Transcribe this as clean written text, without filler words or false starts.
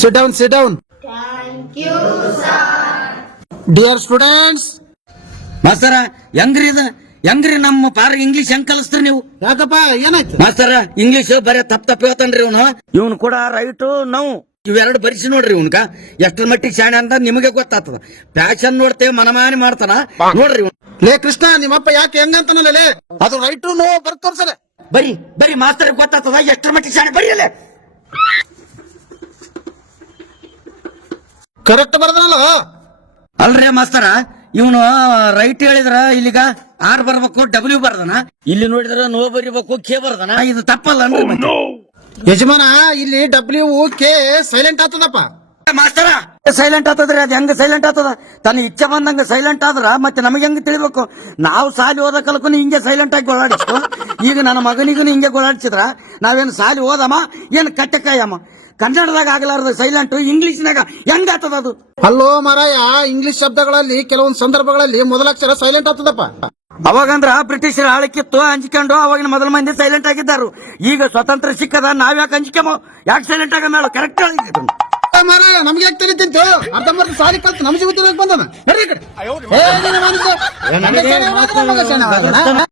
Sit down, sit down. Thank you, sir. Dear students, ಮಾಸ್ತರ ಹೆಂಗ್ರಿ ನಮ್ಮ ಪಾರ ಇಂಗ್ಲಿಷ್ ಹೆಂಗ್ ಕಲಿಸ್ತೀರಿ ನೀವು? ಯಾಕಪ್ಪ ಏನಾಯ್ತು? ಮಾಸ್ತರ ಇಂಗ್ಲಿಷ್ ಬರೀ ತಪ್ಪ ಹೇಳ್ತಾನ್ರಿ ಇವನು ಕೂಡ ರೈಟ್ ನಾವು ಇವೆರಡು ಬರಿಸಿ ನೋಡ್ರಿ ಇವ್ನಕ ಎಷ್ಟರ ಮಟ್ಟಿಗೆ ಶಾಣೆ ಅಂತ ನಿಮಗೆ ಗೊತ್ತಾಗ್ತದ. ಫ್ಯಾಷನ್ ನೋಡ್ತೇವೆ ಮನಮಾನಿ ಮಾಡ್ತಾನ ನೋಡ್ರಿ ಇವ್ನು. ಲೇ ಕೃಷ್ಣ, ನಿಮ್ಮಪ್ಪ ಯಾಕೆ ಹೆಂಗಂತಾನಲ್ಲ ಅದು ರೈಟು ನೋ ಬರ್ತ ತೋರ್ಸಲೆ. ಬರಿ ಮಾಸ್ತರ್ ಗೊತ್ತಾಗ್ತದ ಎಷ್ಟರ ಮಟ್ಟಿಗೆ ಶಾಣೆ ಬರೀಯಲ್ಲ. ಕರೆಕ್ಟ್ ಬರ್ದನಲ್ಲ. ಅಲ್ರೇ ಮಾಸ್ತರ ಇವನು ರೈಟ್ ಹೇಳಿದ್ರ ಇಲ್ಲಿಗ ಆರ್ ಬರ್ಬೇಕು ಡಬ್ಲ್ಯೂ ಬರ್ದನ, ಇಲ್ಲಿ ನೋಡಿದ್ರ ನೋ ಬರಿಬೇಕು ಕೆ ಬರ್ದನ. ಇದು ತಪ್ಪಲ್ಲ ಅನ್ರಿ ಯಜಮಾನ, ಇಲ್ಲಿ WK ಸೈಲೆಂಟ್ ಆಗ್ತದಪ್ಪ. ಮಾಸ್ತರ ಸೈಲೆಂಟ್ ಆಗ್ತದ್ರಿ. ಅದ್ ಹೆಂಗ ಸೈಲೆಂಟ್ ಆಗ್ತದ? ತನ್ನ ಇಚ್ಛೆ ಬಂದಂಗ ಸೈಲೆಂಟ್ ಆದ್ರ ಮತ್ತೆ ನಮಗೆ ಹೆಂಗ್ ತಿಳಿಬೇಕು? ನಾವು ಸಾಲಿ ಓದ ಕಲ್ಕೊಂಡು ಹಿಂಗೆ ಸೈಲೆಂಟ್ ಆಗಿ ಗೋಳಾಡಿಸ್ತು. ಈಗ ನನ್ನ ಮಗನಿಗೂ ಹಿಂಗೆ ಗೋಳಾಡಿಸಿದ್ರ ನಾವೇನು ಸಾಲಿ ಓದಮ್ಮ ಏನ್ ಕಟ್ಟೆಕಾಯಮ್ಮ? ಕನ್ನಡದಾಗ ಆಗ್ಲಾರ್ದ ಸೈಲೆಂಟ್ ಇಂಗ್ಲಿಷ್ನಾಗ ಹೆಂಗ್ ಆಗ್ತದ ಅದು? ಅಲ್ಲೋ ಮಾರಾಯ, ಇಂಗ್ಲಿಷ್ ಶಬ್ದಗಳಲ್ಲಿ ಕೆಲವೊಂದು ಸಂದರ್ಭಗಳಲ್ಲಿ ಮೊದಲಕ್ಷರ ಸೈಲೆಂಟ್ ಆಗ್ತದಪ್ಪ. ಅವಾಗಂದ್ರ ಬ್ರಿಟಿಷರ ಆಳಕ್ಕಿತ್ತು, ಹಂಚ್ಕೊಂಡು ಅವಾಗಿನ ಮೊದಲ ಮಂದಿ ಸೈಲೆಂಟ್ ಆಗಿದ್ದಾರು. ಈಗ ಸ್ವತಂತ್ರ ಸಿಕ್ಕದ ನಾವ್ಯಾಕೆ ಹಂಚ್ಕೆಮೋ? ಯಾಕೆ ಸೈಲೆಂಟ್ ಆಗ ಮೇಳ? ಕರೆಕ್ಟ್ ಆಗಿದ್ದು ಮಾರಾಯ, ನಮ್ಗೆ ಯಾಕೆ ತಿಳಿತಿತ್ತು? ಅರ್ಧಂಬರ್ಧ ಸಾಲಿ ಕಲ್ತು ನಮ್ ಜೀವಿತ ಬಂದನ.